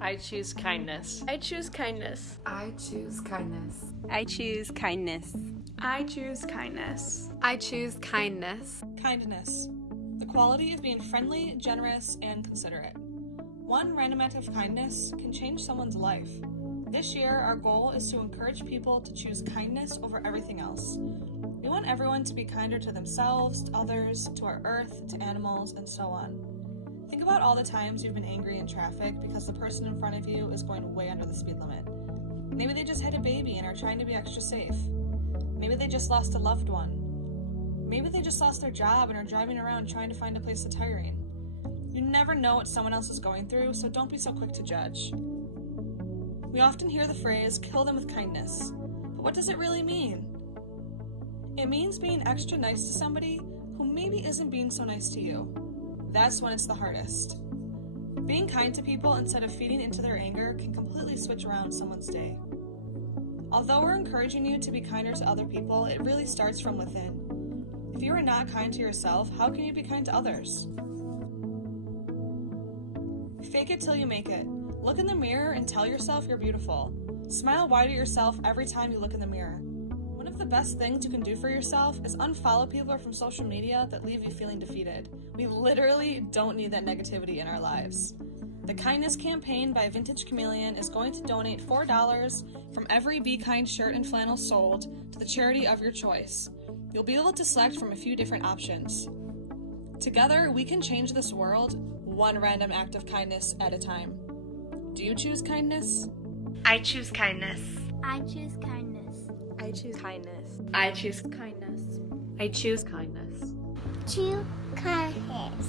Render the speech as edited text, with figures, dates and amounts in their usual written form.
I choose kindness. I choose kindness. I choose kindness. I choose kindness. I choose kindness. I choose kindness. Kindness. The quality of being friendly, generous, and considerate. One random act of kindness can change someone's life. This year, our goal is to encourage people to choose kindness over everything else. We want everyone to be kinder to themselves, to others, to our earth, to animals, and so on. Think about all the times you've been angry in traffic because the person in front of you is going way under the speed limit. Maybe they just had a baby and are trying to be extra safe. Maybe they just lost a loved one. Maybe they just lost their job and are driving around trying to find a place to tiring. You never know what someone else is going through, so don't be so quick to judge. We often hear the phrase, kill them with kindness. But what does it really mean? It means being extra nice to somebody who maybe isn't being so nice to you. That's when it's the hardest. Being kind to people instead of feeding into their anger can completely switch around someone's day. Although we're encouraging you to be kinder to other people, it really starts from within. If you are not kind to yourself, how can you be kind to others? Fake it till you make it. Look in the mirror and tell yourself you're beautiful. Smile wide at yourself every time you look in the mirror. One of the best things you can do for yourself is unfollow people from social media that leave you feeling defeated. We literally don't need that negativity in our lives. The Kindness Campaign by VintageChameleon is going to donate $4 from every Be Kind shirt and flannel sold to the charity of your choice. You'll be able to select from a few different options. Together, we can change this world one random act of kindness at a time. Do you choose kindness? I choose kindness. I choose kindness. I choose kindness. I choose kindness. I choose kindness. Choose kindness.